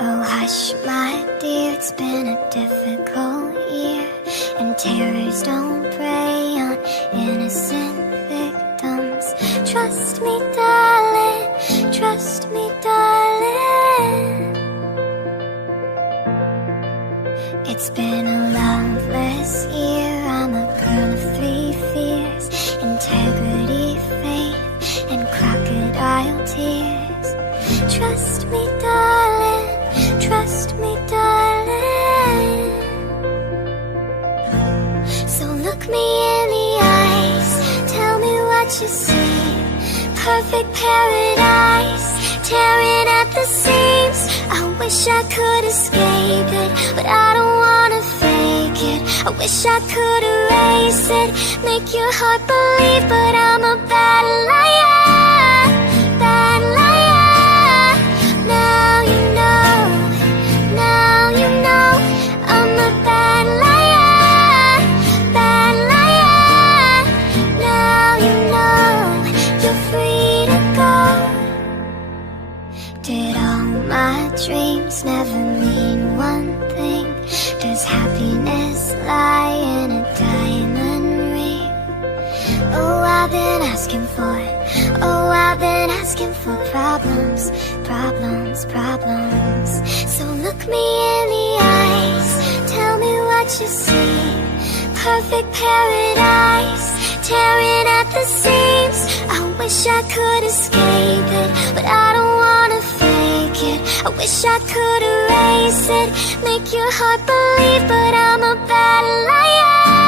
Oh hush my dear, it's been a difficult year, and terrors don't prey on innocent victims. Trust me darling, trust me darling. It's been a loveless year, I'm a girl of three fears: integrity, faith, and crocodile tears. Trust me darling, trust me darling. So look me in the eyes, tell me what you see. Perfect paradise, tearing at the seams. I wish I could escape it, but I don't wanna fake it. I wish I could erase it, make your heart believe, but I'm a bad liar, bad liar. Now you know, now you know, I'm a bad liar, bad liar. Now you know, you're free to go. Did all my dreams never mean one thing? Does happiness lie in a diamond ring? Oh, I've been asking for it. Oh, I've been asking for problems, problems, problems. So look me in the eyes, tell me what you see. Perfect paradise, tearing at the seams. I wish I could escape it, but I don't wanna fake it. I wish I could erase it, make your heart believe, but I'm a bad liar.